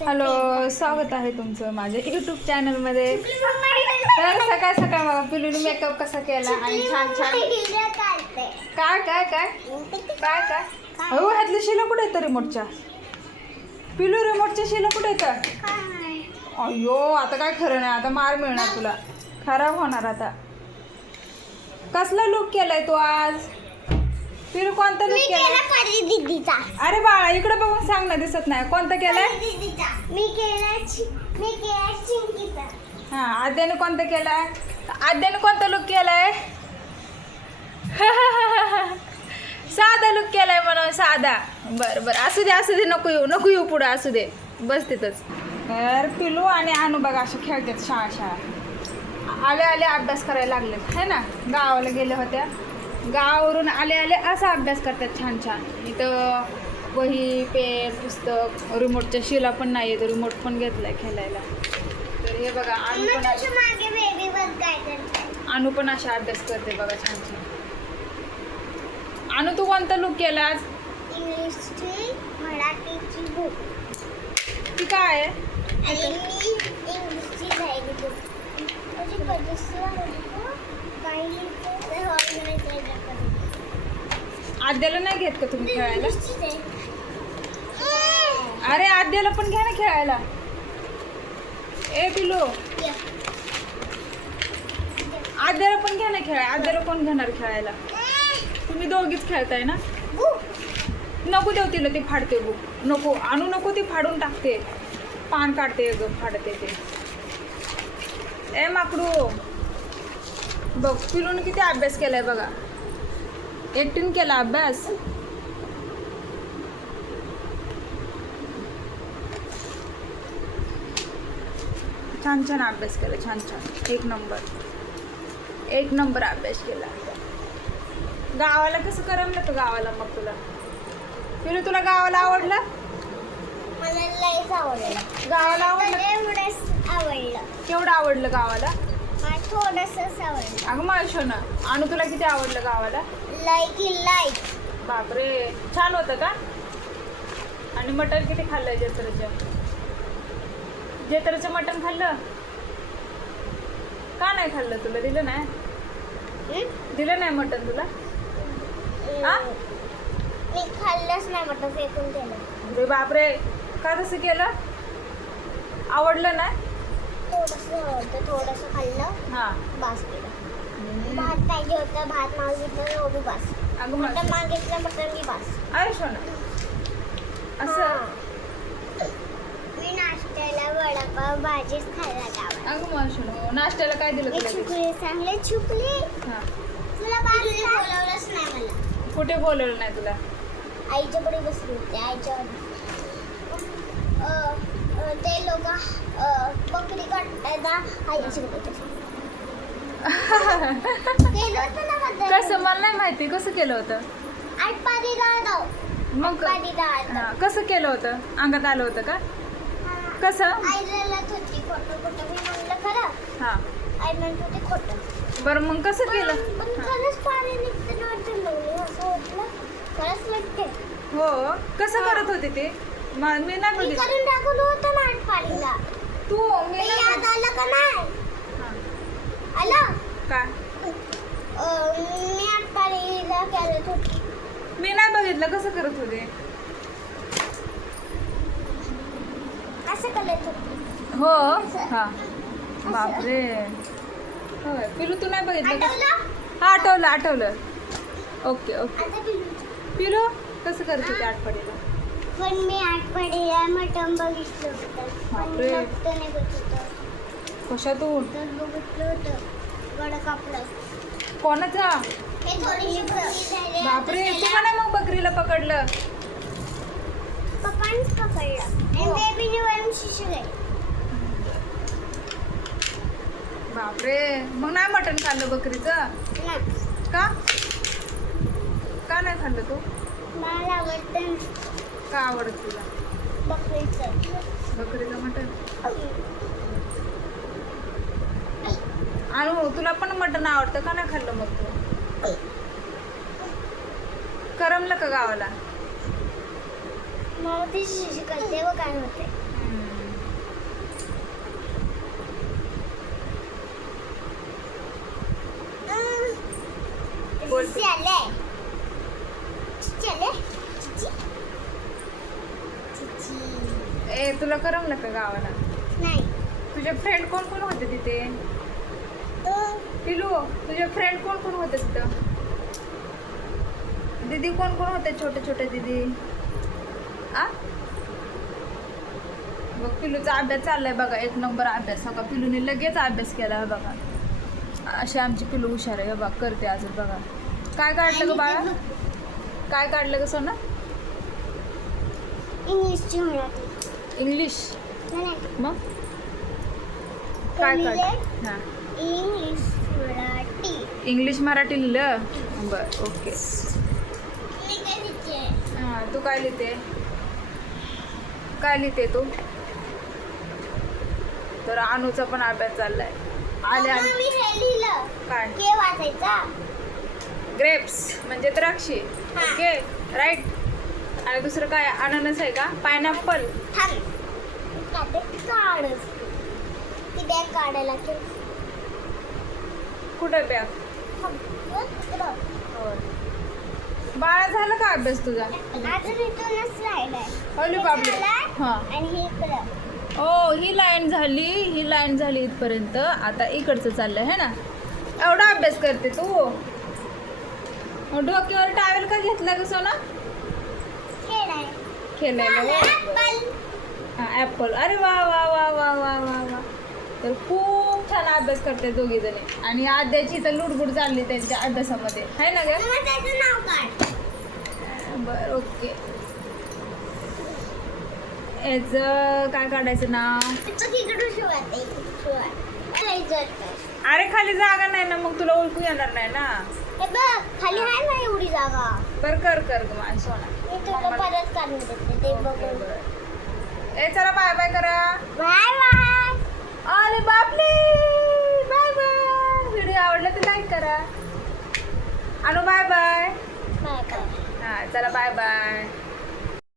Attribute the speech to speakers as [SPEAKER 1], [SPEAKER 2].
[SPEAKER 1] Hello स्वागत आहे तुमचं माझ्या युट्यूब चॅनलमध्ये तर सकाळ सकाळ बघा पिलूने मेकअप कसा केला आणि छान छान काय काय काय? काय काय? अहो ह्यातलं शिला कुठे येतं रिमोटच्या पिलू रिमोटच्या शिला कुठे येतं अयो आता काय खरं नाही आता मार मिळणार तुला. खराब होणार आता. कसला लुक केलाय तू आज? पिलू कोणता लुक केलाय
[SPEAKER 2] दीदीचा?
[SPEAKER 1] अरे बाळा इकडे बघून सांग ना दिसत नाही. कोणता केलाय?
[SPEAKER 2] दीदीचा? मी केला मी केला चिंकीचा.
[SPEAKER 1] हा आद्याने कोणता केलाय? आद्याने कोणता लुक केलाय? साधा लुक केलाय म्हणून साधा. बर बर. असू दे असू दे नको येऊ नको येऊ पुढं असू दे. बस तिथंच. तर पिलू आणि अनु बघा अशा खेळतात शाळा शाळा. आले आले अभ्यास करायला लागले है ना? गावाला गेल्या होत्या. गावावरून आले आले असा अभ्यास करतात छान छान. इथं वही पेन पुस्तक रिमोटच्या शिला पण नाही तर रिमोट पण घेतलाय खेळायला. तर हे बघगा अनु पण
[SPEAKER 2] बघ
[SPEAKER 1] अनु पण अशा अभ्यास करते बघा छान छान. अनु तू कोणता लुक केला आज?
[SPEAKER 2] इंग्लिशची मराठीची बुक
[SPEAKER 1] ती काय आहे?
[SPEAKER 2] इंग्लिशची काही
[SPEAKER 1] आद्याला नाही घेत का तुम्ही खेळायला? अरे आद्याला पण घ्या ना खेळायला. ए पिलो आद्याला पण घ्या ना खेळाय आद्याला कोण घेणार खेळायला? तुम्ही दोघीच खेळताय ना? नको देऊ तिला ती फाडते बुक नको आणू नको ती फाडून टाकते. पान काढते ग फाडते ते. ए माकडू. बघ पिलून किती अभ्यास केलाय बघा. एकटीन केला अभ्यास. छान छान अभ्यास केला छान छान. एक नंबर. एक नंबर अभ्यास केला. गावाला कसं करमलं तू गावाला मग तुला? पिलू तुला गावाला आवडलं?
[SPEAKER 2] मला
[SPEAKER 1] गावाला आवडलं?
[SPEAKER 2] आवडलं.
[SPEAKER 1] केवढं आवडलं गावाला?
[SPEAKER 2] मला थोडंसंच आवडलं
[SPEAKER 1] अगं माळशोना आणू तुला किती आवडलं गावाला?
[SPEAKER 2] लाईक लाईक
[SPEAKER 1] बापरे. छान होतं का? आणि मटण किती खाल्लं जत्रचं? जत्रचं मटण खाल्लं? का नाही खाल्लं तुला? दिलं नाही? दिलं नाही मटण तुला? आ?
[SPEAKER 2] मी खाल्लंच नाही म्हटलं फेकून
[SPEAKER 1] अरे बापरे. का तसं केलं? आवडलं ना
[SPEAKER 2] थोडंसं होतं थोडंसं खाल्लं
[SPEAKER 1] हां.
[SPEAKER 2] बास केलं. भात पाहिजे होतं भात मागितलं तो बी बास
[SPEAKER 1] अगं
[SPEAKER 2] मटण
[SPEAKER 1] मग
[SPEAKER 2] मागितलं मटण बी बास
[SPEAKER 1] अरे सोना. असं.
[SPEAKER 2] मी नाश्त्याला वडापाव भाजीच खायला
[SPEAKER 1] अगं नाश्त्याला काय दिलं
[SPEAKER 2] मी
[SPEAKER 1] तुला
[SPEAKER 2] चांगले चुकली.
[SPEAKER 1] हां.
[SPEAKER 2] तुला बोलवलंच नाही मला.
[SPEAKER 1] कुठे बोलवलं नाही तुला?
[SPEAKER 2] आईच्या पुढे बसली होती आईच्या अं, अं, ते लोक बकरी काढताना आईच्या पुढे बसली. केलं होतं ना माझं.
[SPEAKER 1] कसं? मला नाही माहिती. कसं केलं होतं? मग कसं केलं होतं? अंगात आलं होतं का? कसं? हां. बरं मग कसं केलं?
[SPEAKER 2] पण
[SPEAKER 1] हां. कसं करत होते ते? म- मी नाही तू मी
[SPEAKER 2] याद आलं का नाही?
[SPEAKER 1] हां.
[SPEAKER 2] आलं?
[SPEAKER 1] काय?
[SPEAKER 2] अं, मी आटपाडीला करत होती.
[SPEAKER 1] मी नाही बघितलं कसं करत होते?
[SPEAKER 2] असं करत होती.
[SPEAKER 1] हो? हां. बापरे. होय. पिलू तू नाही बघितलं का?
[SPEAKER 2] आठवलं?
[SPEAKER 1] हा आठवलं आठवलं. Okay okay.
[SPEAKER 2] आता पिलू.
[SPEAKER 1] पिलू कसं करत होते आठवडीला
[SPEAKER 2] पण मी आठवडीला मटण बघितलं होतं. पण
[SPEAKER 1] बापरे.
[SPEAKER 2] मटण नाही बघितलं
[SPEAKER 1] कशातून?
[SPEAKER 2] तर बघितलं होतं. गड कापलं
[SPEAKER 1] कोणाचा?
[SPEAKER 2] हे थोडीशी बकरी झाली.
[SPEAKER 1] बापरे
[SPEAKER 2] आता
[SPEAKER 1] तू
[SPEAKER 2] त्याला
[SPEAKER 1] नाही मग बकरीला पकडलं?
[SPEAKER 2] पप्पांनीच पकडलं. आणि
[SPEAKER 1] हो.
[SPEAKER 2] बेबीने वरून शिशी गई
[SPEAKER 1] बापरे. मग नाही मटण खाल्लं बकरीचं?
[SPEAKER 2] ना
[SPEAKER 1] का? का नाही खाल्लं तू?
[SPEAKER 2] मला आवडतं
[SPEAKER 1] का आवडत तुला? Mutton mutton. अनु हो, तुला पण मटण आवडतं का नाही खाल्लं मग तू? करमलं का गावाला?
[SPEAKER 2] शिकवते व काय होते
[SPEAKER 1] बोल.
[SPEAKER 2] चले चले
[SPEAKER 1] ए तुला करमलं का गावाला?
[SPEAKER 2] नाही.
[SPEAKER 1] तुझे फ्रेंड कोण कोण होते तिथे? पिलू तुझे फ्रेंड कोण कोण होते तिथं? दीदी कोण कोण होते छोटे छोटे दीदी? आ? बघ पिलूचा अभ्यास चाललाय बघा एक नंबर अभ्यास. हो का पिलूने लगेच अभ्यास केला बघा. अशी आमची पिलू हुशार आहे हे बघ करते अजून बघा. काय काढलं ग बाळा? काय काढलं ग सोना?
[SPEAKER 2] इंग्लिशची मराठी
[SPEAKER 1] इंग्लिश. मग? काय? हां.
[SPEAKER 2] इंग्लिश मराठी.
[SPEAKER 1] इंग्लिश मराठी लिहिलं? बरं ओके. हां तू काय लिहिते? काय लिहिते तू? तर अनुचा पण अभ्यास चाललाय. आले
[SPEAKER 2] मम्मा, मी लिहिलं.
[SPEAKER 1] काय?
[SPEAKER 2] वाचायचा.
[SPEAKER 1] ग्रेप्स म्हणजे द्राक्षे. ओके राईट आणि दुसरं काय? अननस आहे का? पायनॅपल.
[SPEAKER 2] बॅग काढायला की
[SPEAKER 1] कुठं बॅग. बाळा झाला का अभ्यास तुझा?
[SPEAKER 2] हे
[SPEAKER 1] हां.
[SPEAKER 2] हे
[SPEAKER 1] ही लाईन झाली. ही लाईन झाली इथपर्यंत. आता इकडचं चाललंय है ना? एवढा अभ्यास करते तू. डोक्यावर टावेल का घेतला ग सोना? खेळायला. हा ऍपल अरे वा वा वा वा वा वा वा. तर खूप छान अभ्यास करते दोघी जणी. आणि आद्याची तर लुडबुड चालली त्यांच्या अभ्यासामध्ये. आहे ना ग? बर ओके. याचं काय काढायचं नाव. अरे खाली जागा नाही ना मग तुला ओळखू येणार नाही ना.
[SPEAKER 2] खाली आहे ना एवढी जागा.
[SPEAKER 1] बर कर कर ग माझी सोना
[SPEAKER 2] तुला परत काढून देते ते
[SPEAKER 1] ओके,
[SPEAKER 2] बघून.
[SPEAKER 1] बरं. ए चला बाय बाय करा.
[SPEAKER 2] बाय बाय
[SPEAKER 1] अरे बापले. बाय बाय व्हिडिओ आवडला तर लाईक करा. अनु बाय बाय
[SPEAKER 2] बाय बाय
[SPEAKER 1] हा चला बाय बाय